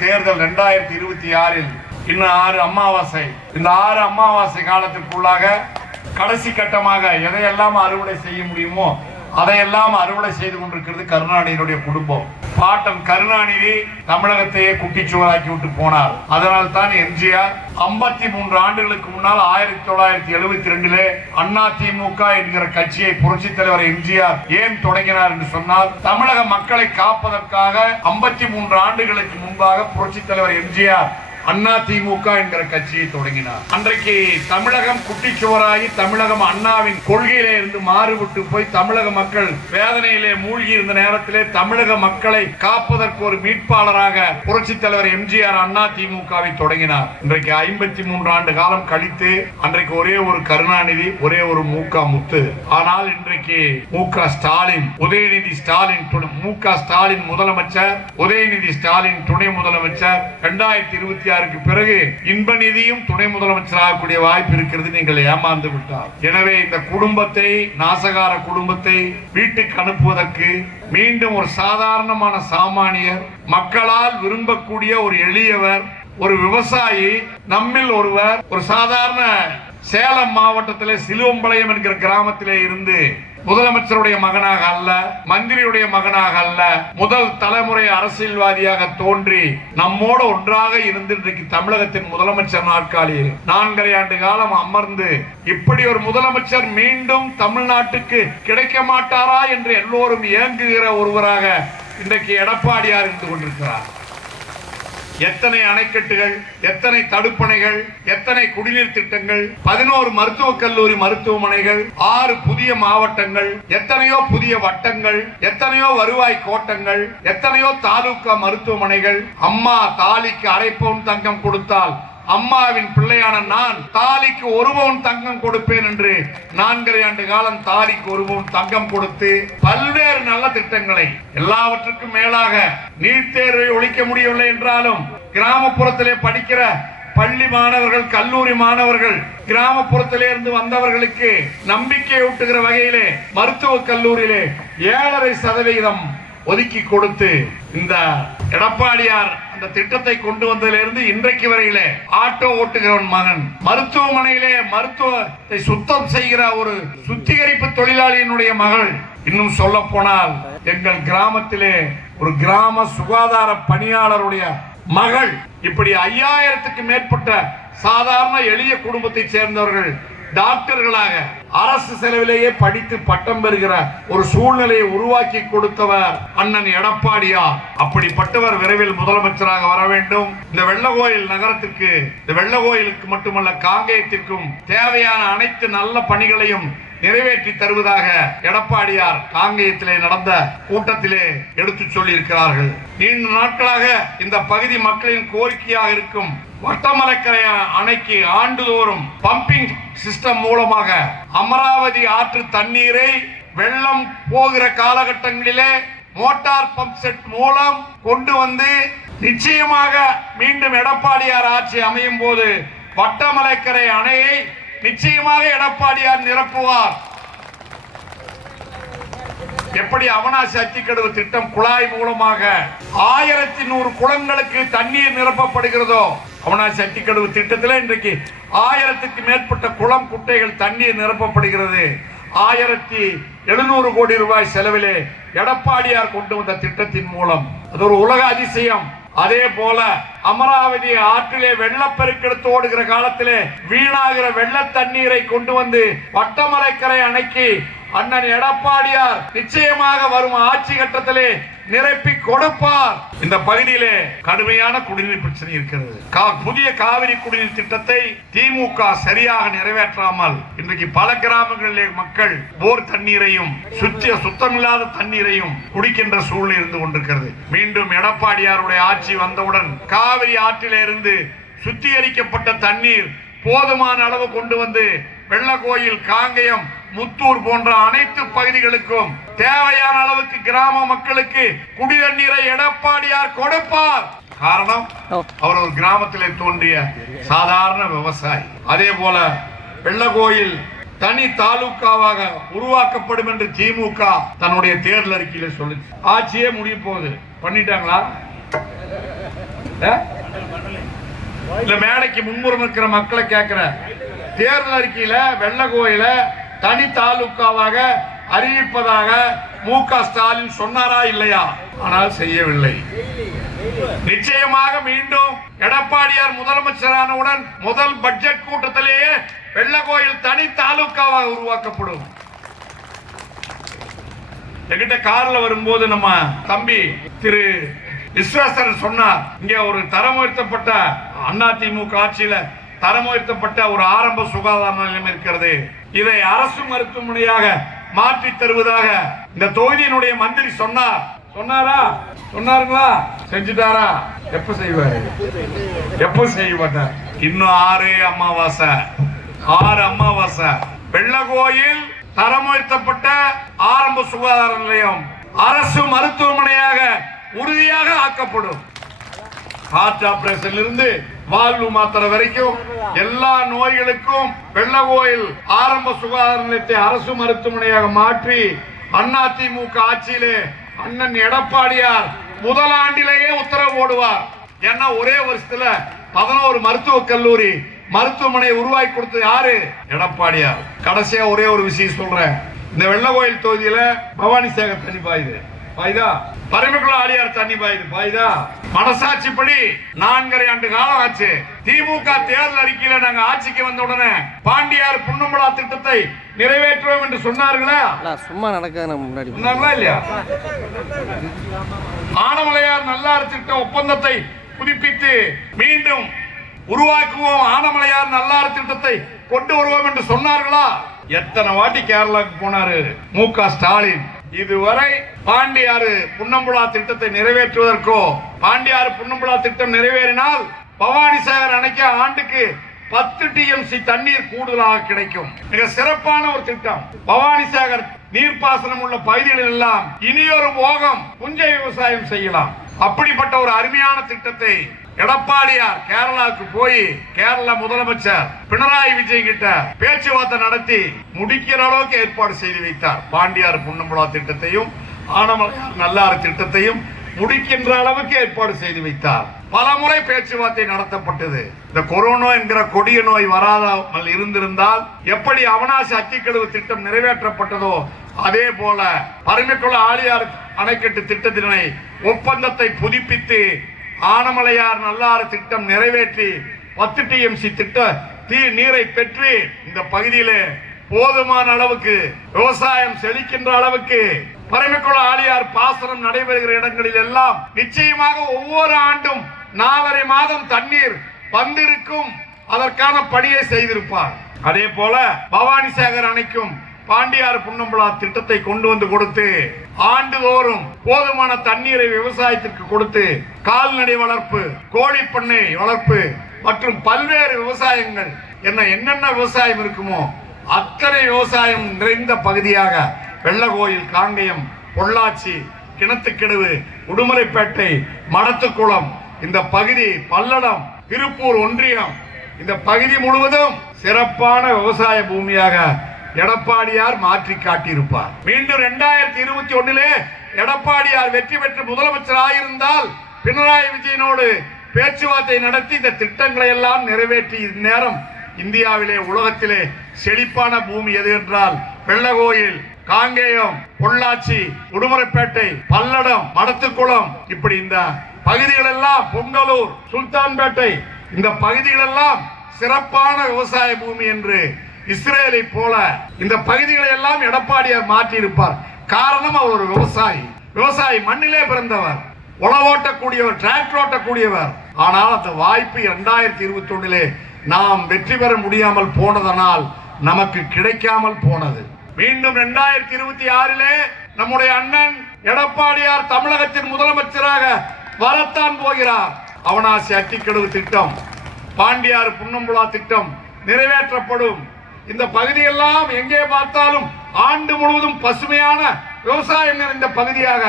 தேர்தல் 2026 இன்னும் 6 அமாவாசை. இந்த 6 அமாவாசை காலத்திற்குள்ளாக கடைசி கட்டமாக எதையெல்லாம் அறுவடை செய்ய முடியுமோ அதையெல்லாம் அறுவடை செய்து கொண்டிருக்கிறது கருணாநிதியுடைய குடும்பம். பாட்டன் கருணாநிதி தமிழகத்தையே குட்டிச்சுவராக்கி விட்டு போனார். அதனால் தான் எம்ஜிஆர் 53 ஆண்டுகளுக்கு முன்னால் 1972 அதிமுக என்கிற கட்சியை புரட்சித் தலைவர் எம்ஜிஆர் ஏன் தொடங்கினார் என்று சொன்னால், தமிழக மக்களை காப்பதற்காக 53 ஆண்டுகளுக்கு முன்பாக புரட்சித் தலைவர் எம்ஜிஆர் அதிமுக என்கிற கட்சியை தொடங்கினார். அன்றைக்கு தமிழகம் குட்டிச்சுவராகி தமிழகம் அண்ணாவின் கொள்கையிலே இருந்து மாறுபட்டு போய் தமிழக மக்கள் வேதனையிலே மூழ்கி இருந்த நேரத்திலே தமிழக மக்களை காப்பதற்கு ஒரு மீட்பாளராக புரட்சித் தலைவர் எம்ஜிஆர் அதிமுகவை தொடங்கினார். இன்றைக்கு 53 ஆண்டு காலம் கழித்து அன்றைக்கு ஒரே ஒரு கருணாநிதி, ஒரே ஒரு மு.க. முத்து. ஆனால் இன்றைக்கு மு.க. ஸ்டாலின், உதயநிதி ஸ்டாலின், மு.க. ஸ்டாலின் முதலமைச்சர், உதயநிதி ஸ்டாலின் துணை முதலமைச்சர். 2026 பிறகு இன்ப நிதியும் துணை முதலமைச்சராகக்கூடிய வாய்ப்பு இருக்கிறது. நீங்கள் ஏமாந்து விட்டார். எனவே இந்த குடும்பத்தை, நாசகார குடும்பத்தை வீட்டுக்கு அனுப்புவதற்கு மீண்டும் ஒரு சாதாரணமான சாமானியர், மக்களால் விரும்பக்கூடிய ஒரு எளியவர், ஒரு விவசாயி, நம்மில் ஒருவர், ஒரு சாதாரண சேலம் மாவட்டத்திலே சிலுவம்பாளையம் என்கிற கிராமத்திலே இருந்து முதலமைச்சருடைய மகனாக அல்ல, மந்திரியுடைய மகனாக அல்ல, முதல் தலைமுறை அரசியல்வாதியாக தோன்றி நம்மோடு ஒன்றாக இருந்து இன்றைக்கு தமிழகத்தின் முதலமைச்சர் நாற்காலியில் 4.5 ஆண்டு காலம் அமர்ந்து இப்படி ஒரு முதலமைச்சர் மீண்டும் தமிழ்நாட்டுக்கு கிடைக்க மாட்டாரா என்று எல்லோரும் ஏங்குகிற ஒருவராக இன்றைக்கு எடப்பாடியார் இருந்து கொண்டிருக்கிறார். எத்தனை அணைக்கட்டுகள், எத்தனை தடுப்பணைகள், எத்தனை குடிநீர் திட்டங்கள், 11 மருத்துவக் கல்லூரி மருத்துவமனைகள், 6 புதிய மாவட்டங்கள், எத்தனையோ புதிய வட்டங்கள், எத்தனையோ வருவாய் கோட்டங்கள், எத்தனையோ தாலுகா மருத்துவமனைகள். அம்மா தாலிக்கு 1/2 பவுன் தங்கம் கொடுத்தால் அம்மாவின் பிள்ளையான நான் தாலிக்கு 1 பவுன் தங்கம் கொடுப்பேன் என்று 4.5 ஆண்டு காலம் தாலிக்கு 1 பவுன் தங்கம் கொடுத்து பல்வேறு நல்ல திட்டங்களை, எல்லாவற்றுக்கும் மேலாக நீட் தேர்வை ஒழிக்க முடியவில்லை என்றாலும் கிராமப்புறத்திலே படிக்கிற பள்ளி மாணவர்கள், கல்லூரி மாணவர்கள், கிராமப்புறத்திலே இருந்து வந்தவர்களுக்கு நம்பிக்கை ஊட்டுகிற வகையிலே மருத்துவக் கல்லூரியிலே 7.5% ஒதுக்கி கொடுத்து இந்த எடப்பாடியார் அந்த திட்டத்தை கொண்டு வந்ததிலிருந்து இன்றைக்கு வரையிலே ஆட்டோ ஓட்டுகிறவன் மகன், மருத்துவமனையிலே மருத்துவத்தை சுத்தம் செய்கிற ஒரு சுத்திகரிப்பு தொழிலாளியினுடைய மகள், இன்னும் சொல்ல போனால் எங்கள் கிராமத்திலே ஒரு கிராம சுகாதார பணியாளருடைய மகள், இப்படி 5000க்கு மேற்பட்ட சாதாரண எளிய குடும்பத்தை சேர்ந்தவர்கள் டாக்டர்களாக அரசு செலவிலேயே படித்து பட்டம் பெறுகிற ஒரு சூழ்நிலையை உருவாக்கி கொடுத்தவர் அண்ணன் எடப்பாடியார். அப்படிப்பட்டவர் விரைவில் முதலமைச்சராக வர வேண்டும். இந்த வெள்ளகோயில் நகரத்திற்கு, இந்த வெள்ளகோயிலுக்கு மட்டுமல்ல காங்கேயத்திற்கும் தேவையான அனைத்து நல்ல பணிகளையும் நிறைவேற்றி தருவதாக எடப்பாடியார் காங்கேயத்திலே நடந்த கூட்டத்திலே எடுத்து சொல்லி இருக்கிறார்கள். நீண்ட நாட்களாக இந்த பகுதி மக்களின் கோரிக்கையாக இருக்கும் வட்டமலைக்கரை அணைக்கு ஆண்டுதோறும் பம்பிங் சிஸ்டம் மூலமாக அமராவதி ஆற்று தண்ணீரை வெள்ளம் போகிற காலகட்டங்களிலே மோட்டார் பம்ப் செட் மூலம் கொண்டு வந்து நிச்சயமாக மீண்டும் எடப்பாடியார் ஆட்சி அமையும் போது வட்டமலைக்கரை அணையை நிச்சயமாக எடப்பாடியார் நிரப்புவார். எப்படி அவனாசி அத்திக்கடவு திட்டம் குழாய் மூலமாக 1100 குளங்களுக்கு தண்ணீர் நிரப்பப்படுகிறதோ, அவனாசி அத்திக்கடவு திட்டத்தில் இன்றைக்கு 1000க்கு மேற்பட்ட குளம் குட்டைகள் தண்ணீர் நிரப்பப்படுகிறது. 1700 கோடி ரூபாய் செலவிலே எடப்பாடியார் கொண்டு வந்த திட்டத்தின் மூலம் அது ஒரு உலக அதிசயம். அதே போல அமராவதி ஆற்றிலே வெள்ளப்பெருக்கெடுத்து ஓடுகிற காலத்திலே வீணாகிற வெள்ள தண்ணீரை கொண்டு வந்து வட்டமலைக்கரை அணைக்கு அண்ணன் எடப்பாடியார் நிச்சயமாக வரும் ஆட்சி கட்டத்திலே நிரப்பி கொடுப்பார். இந்த பகுதியிலே கடுமையான குடிநீர் பிரச்சனை இருக்கிறது. புதிய காவிரி குடிநீர் திட்டத்தை திமுக சரியாக நிறைவேற்றாமல் இன்றைக்கு பல கிராமங்களிலே மக்கள் போர் தண்ணீரையும் சுத்தமில்லாத தண்ணீரையும் குடிக்கின்ற சூழ்நிலை இருந்து கொண்டிருக்கிறது. மீண்டும் எடப்பாடியாருடைய ஆட்சி வந்தவுடன் காவிரி ஆற்றிலே இருந்து சுத்திகரிக்கப்பட்ட தண்ணீர் போதுமான அளவு கொண்டு வந்து வெள்ளகோயில், காங்கயம், முத்தூர் போன்ற அனைத்து பகுதிகளுக்கும் தேவையான அளவுக்கு கிராம மக்களுக்கு குடிநீரை எடப்பாடியார் கொடுப்பார். காரணம், அவர் ஒரு கிராமத்திலே தோன்றிய சாதாரண விவசாயி. அதே போல வெள்ளகோயில் தனி தாலுகாவாக உருவாக்கப்படும் என்று திமுக தன்னுடைய தேர்தல் அறிக்கையில சொல்லுச்சு. ஆட்சியே முடிய போகுது, பண்ணிட்டாங்களா? இல்ல மேடைக்கு முன்புறம் இருக்கிற மக்களை கேட்கிற, தேர்தல் அறிக்கையில வெள்ளக்கோயில தனி தாலுக்காவாக அறிவிப்பதாக மு.க. ஸ்டாலின் சொன்னாரா இல்லையா? ஆனால் செய்யவில்லை. நிச்சயமாக மீண்டும் எடப்பாடியார் முதலமைச்சரானவுடன் முதல் பட்ஜெட் கூட்டத்திலேயே வெள்ளக்கோயில் தனி தாலுக்காவாக உருவாக்கப்படும். என்கிட்ட கார்ல வரும்போது நம்ம தம்பி திரு விஸ்வேஸ்வரன் சொன்னார், இங்க ஒரு தரம் உயர்த்தப்பட்ட அதிமுக ஆட்சியில தரம் உயர்த்தப்பட்ட ஒரு ஆரம்ப சுகாதார நிலையம் இருக்கிறது, இதை அரசு மருத்துவமனையாக மாற்றி தருவதாக இந்த தொகுதியினுடைய மந்திரி சொன்னார். சொன்னாரா? சொன்னாருங்களா? செஞ்சுட்டாரா? எப்ப செய்வாரு? எப்ப செய்ய மாட்டார்? இன்னும் 6 அமாவாசை வெள்ளக்கோயில் தரம் உயர்த்தப்பட்ட ஆரம்ப சுகாதார நிலையம் அரசு மருத்துவமனையாக உறுதியாக ஆக்கப்படும். ஹார்ட் ஆபரேஷன் இருந்து வாழ்வு மாத்திரை வரைக்கும் எல்லா நோய்களுக்கும் வெள்ளக்கோயில் ஆரம்ப சுகாதார நிலையத்தை அரசு மருத்துவமனையாக மாற்றி அதிமுக ஆட்சியிலே அண்ணன் எடப்பாடியார் முதல் ஆண்டிலேயே உத்தரவு போடுவார். ஏன்னா ஒரே வருஷத்துல 11 மருத்துவக் கல்லூரி மருத்துவமனை உருவாக்கி கொடுத்தது யாரு? எடப்பாடியார். கடைசியா ஒரே ஒரு விஷயம் சொல்றேன். இந்த வெள்ளக்கோயில் தொகுதியில பவானி சேகர் தண்ணி பாயுது, பரமக்குள ஆலியார் தண்ணி பாயுதா? மனசாட்சிப்படி 4.5 ஆண்டு காலம் ஆச்சு. திமுக தேர்தல் அறிக்கையில நாங்க ஆட்சிக்கு வந்த உடனே பாண்டியார் புன்னம்பலா திட்டத்தை நிறைவேற்றுவோம் என்று சொன்னார்களா? சும்மா நடக்காத முன்னாடி இல்லையா? ஆனமலையார் நல்லாறு திட்ட ஒப்பந்தத்தை புதுப்பித்து மீண்டும் உருவாக்குவோம், ஆனமலையார் நல்லாறு திட்டத்தை கொண்டு வருவோம் என்று சொன்னார்களா? எத்தனை வாட்டி கேரளாவுக்கு போனாரு மு.க. ஸ்டாலின்? இதுவரை பாண்டியாறு புன்னம்புழா திட்டத்தை நிறைவேற்றுவதற்கோ, பாண்டியாறு புன்னம்புழா திட்டம் நிறைவேறினால் பவானி சாகர் அணைக்க ஆண்டுக்கு 10 TMC தண்ணீர் கூடுதலாக கிடைக்கும். மிக சிறப்பான ஒரு திட்டம். பவானி சாகர் நீர்ப்பாசனம் உள்ள பகுதிகளில் எல்லாம் இனியொரு போகம் புஞ்சை விவசாயம் செய்யலாம். அப்படிப்பட்ட ஒரு அருமையான திட்டத்தை எடப்பாடியார் கேரளாவுக்கு போய் கேரள முதலமைச்சர் பினராயி விஜயன் கிட்ட பேச்சுவார்த்தை நடத்தி முடிக்கிற அளவுக்கு ஏற்பாடு செய்து வைத்தார். பாண்டியார் புன்னம்புழா திட்டத்தையும் ஆனமலையார் நல்லாறு திட்டத்தையும் முடிக்கின்ற அளவுக்கு ஏற்பாடு செய்து வைத்தார். பல முறை பேச்சுவார்த்தை நடத்தப்பட்டது. இந்த கொரோனா என்கிற கொடிய நோய் வராமல் இருந்திருந்தால் எப்படி அவனாசி அத்திக்கடவு திட்டம் நிறைவேற்றப்பட்டதோ அதே போல பரமக்குள ஆலியார் அணைக்கட்டு திட்டத்தினை ஒப்பந்தத்தை புதுப்பித்து ஆனமலையார் நல்லாறு திட்டம் நிறைவேற்றி 10 TMC திட்ட நீரை பெற்று இந்த பகுதியிலே போதுமான அளவுக்கு விவசாயம் செழிக்கின்ற அளவுக்கு பரமக்குள ஆலியார் பாசனம் நடைபெறுகிற இடங்களில் எல்லாம் நிச்சயமாக ஒவ்வொரு ஆண்டும் 4.5 மாதம் தண்ணீர் வந்திருக்கும். அதற்கான பணியை செய்திருப்பார். அதே போல பவானி சாகர் அணைக்கும் பாண்டியாறு புன்னம்புழா திட்டத்தை கொண்டு வந்து கொடுத்து ஆண்டுதோறும் போதுமான தண்ணீரை விவசாயத்திற்கு கொடுத்து கால்நடை வளர்ப்பு, கோழி பண்ணை வளர்ப்பு மற்றும் பல்வேறு விவசாயங்கள் என்னென்ன விவசாயம் இருக்குமோ அத்தனை விவசாயம் நிறைந்த பகுதியாக வெள்ளக்கோயில், காங்கயம், பொள்ளாச்சி, கிணத்துக்கிடவு, உடுமலைப்பேட்டை, மடத்துக்குளம் இந்த பகுதி, பல்லடம், திருப்பூர் ஒன்றியம் இந்த பகுதி முழுவதும் சிறப்பான விவசாய பூமியாக எடப்பாடியார் மாற்றி காட்டியிருப்பார். மீண்டும் 2021 எடப்பாடியார் வெற்றி பெற்று முதலமைச்சர் ஆயிருந்தால் பினராயி விஜயனோடு பேச்சுவார்த்தை நடத்தி இந்த திட்டங்களை எல்லாம் நிறைவேற்றி இந்நேரம் இந்தியாவிலே உலகத்திலே செழிப்பான பூமி எது என்றால் வெள்ளக்கோயில், காங்கேயம், பொள்ளாச்சி, உடுமலைப்பேட்டை, பல்லடம், மடத்துக்குளம் இப்படி இந்த பகுதிகள் எல்லாம், பொங்கலூர், சுல்தான்பேட்டை இந்த பகுதிகள் எல்லாம் சிறப்பான விவசாய பூமி என்று இஸ்ரேலை போல இந்த பகுதிகளை எல்லாம் எடப்பாடியார் மாற்றி இருப்பார். காரணம் அவர் ஒரு விவசாயி மண்ணிலே பிறந்தவர், உழவோட்டக்கூடியவர், டிராக்டர் ஓட்டக்கூடியவர். ஆனால் அந்த வாய்ப்பு 2021 நாம் வெற்றி பெற முடியாமல் போனதனால் நமக்கு கிடைக்காமல் போனது. மீண்டும் 2026 நம்முடைய அண்ணன் எடப்பாடியார் தமிழகத்தின் முதலமைச்சராக வரத்தான் போகிறார். அவனாசி அத்திக்கடவு திட்டம், பாண்டியாறு புன்னம்புழா திட்டம் நிறைவேற்றப்படும். இந்த பகுதியெல்லாம் எங்கே பார்த்தாலும் ஆண்டு முழுவதும் பசுமையான விவசாயம் நிறைந்த பகுதியாக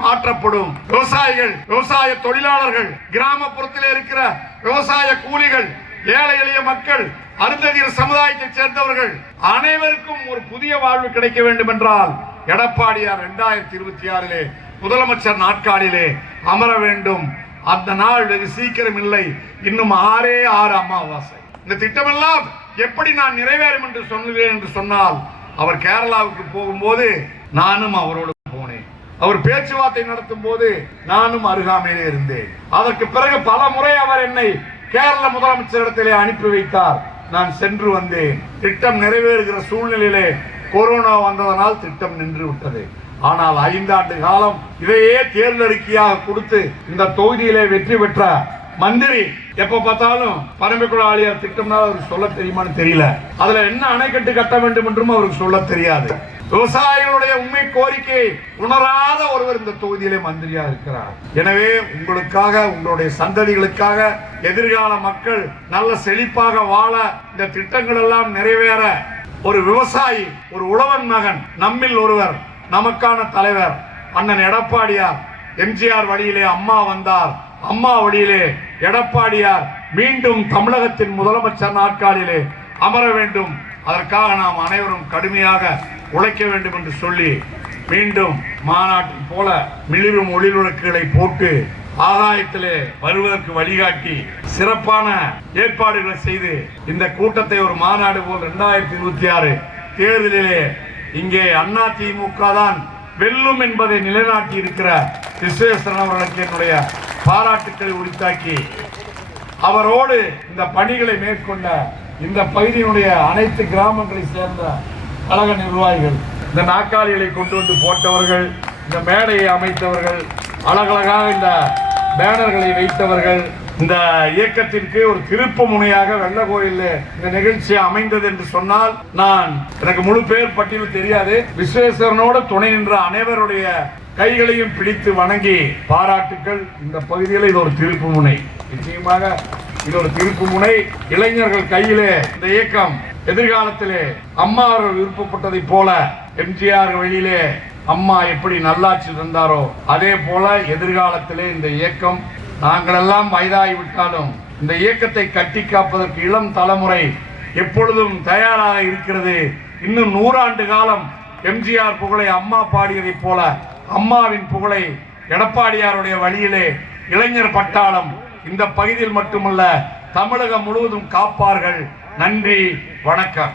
மாற்றப்படும். விவசாயிகள், விவசாய தொழிலாளர்கள், கிராமப்புறத்தில் இருக்கிற விவசாய கூலிகள், ஏழை எளிய மக்கள், அருந்ததியர் சமுதாயத்தை சேர்ந்தவர்கள் அனைவருக்கும் ஒரு புதிய வாழ்வு கிடைக்க வேண்டும் என்றால் எடப்பாடியார் 2026 முதலமைச்சர் நாற்காலிலே அமர வேண்டும். அந்த நாள் வெகு சீக்கிரம் இல்லை, இன்னும் 6 அமாவாசை. இந்த திட்டமெல்லாம் எப்படி நான் நிறைவேறும் என்று சொன்னேன் என்று சொன்னால், அவர் கேரளாவுக்கு போகும்போது நானும் அவரோடு போனேன். அவர் பேச்சுவார்த்தை நடத்தும் போது நானும் அருகாமையிலே இருந்தேன். அதற்கு பிறகு பல முறை அவர் என்னை கேரள முதலமைச்சரிடத்திலே அனுப்பி வைத்தார். நான் சென்று வந்தேன். திட்டம் நிறைவேறுகிற சூழ்நிலையிலே கொரோனா வந்ததனால் திட்டம் நின்று விட்டது. ஆனால் 5 ஆண்டு காலம் இதையே தேர்தலுக்கியாக கொடுத்து இந்த தொகுதியிலே வெற்றி பெற்ற மந்திரி எப்ப பார்த்தாலும் பரம்பிக்குள ஆழியார் திட்டம்னா அவருக்கு சொல்ல தெரியுமான்னு தெரியல. அதுல என்ன அணைக்கட்டு கட்ட வேண்டும் என்றும் அவருக்கு சொல்ல தெரியாது. விவசாயிகளுடைய உண்மை கோரிக்கையை உணராத ஒருவர் இந்த தொகுதியிலே மந்திரியா இருக்கிறார். எனவே உங்களுக்காக, உங்களுடைய சந்ததிகளுக்காக, எதிர்கால மக்கள் நல்ல செழிப்பாக வாழ, இந்த திட்டங்கள் எல்லாம் நிறைவேற, ஒரு விவசாயி, ஒரு உழவன் மகன், நம்மில் ஒருவர், நமக்கான தலைவர் அண்ணன் எடப்பாடியார், எம்ஜிஆர் வழியிலே அம்மா வந்தார், அம்மா வழியிலே எடப்பாடியார் மீண்டும் தமிழகத்தின் முதலமைச்சர் நாற்காலியிலே அமர வேண்டும். அதற்காக நாம் அனைவரும் கடுமையாக உழைக்க வேண்டும் என்று சொல்லி, மீண்டும் மாநாட்டில் போல மிளிரும் ஒளிவிளக்குகளை போட்டு ஆதாயத்திலே வருவதற்கு வழிகாட்டி சிறப்பான ஏற்பாடுகளை செய்து இந்த கூட்டத்தை ஒரு மாநாடு போல் 2026 தேர்தலிலே இங்கே அதிமுக தான் வெல்லும் என்பதை நிலைநாட்டி இருக்கிற விஸ்வேஸ்வரன் அவர்களுக்கு என்னுடைய பாராட்டுக்களை உரித்தாக்கி, அவரோடு இந்த பணிகளை மேற்கொண்ட இந்த பகுதியினுடைய அனைத்து கிராமங்களை சேர்ந்த கழக நிர்வாகிகள், இந்த நாற்காலிகளை கொண்டு வந்து போட்டவர்கள், இந்த மேடையை அமைத்தவர்கள், அழகழகாக இந்த பேனர்களை வைத்தவர்கள், இந்த இயக்கத்திற்கு ஒரு திருப்பு முனையாக வெள்ளக்கோயிலில் இந்த நிகழ்ச்சி அமைந்தது என்று சொன்னால், நான் எனக்கு முழு பேர் பட்டியல் தெரியாது, விஸ்வேஸ்வரனோடு துணை நின்ற அனைவருடைய கைகளையும் பிடித்து வணங்கி பாராட்டுக்கள். இந்த பகுதியில் இது ஒரு திருப்பு முனை, நிச்சயமாக இது ஒரு திருப்பு முனை. இளைஞர்கள் கையிலே இந்த இயக்கம் எதிர்காலத்திலே அம்மா அவர்கள் விருப்பப்பட்டதை போல, எம்ஜிஆர் வழியிலே அம்மா எப்படி நல்லாட்சி தந்தாரோ அதே போல எதிர்காலத்திலே இந்த இயக்கம், நாங்கள் எல்லாம் வயதாகிவிட்டாலும் இந்த இயக்கத்தை கட்டி காப்பதற்கு இளம் தலைமுறை எப்பொழுதும் தயாராக இருக்கிறது. இன்னும் 100 ஆண்டு காலம் எம்ஜிஆர் புகழை அம்மா பாடியதை போல அம்மாவின் புகழை எடப்பாடியாருடைய வழியிலே இளைஞர் பட்டாளம் இந்த பகுதியில் மட்டுமல்ல தமிழகம் முழுவதும் காப்பார்கள். நன்றி, வணக்கம்.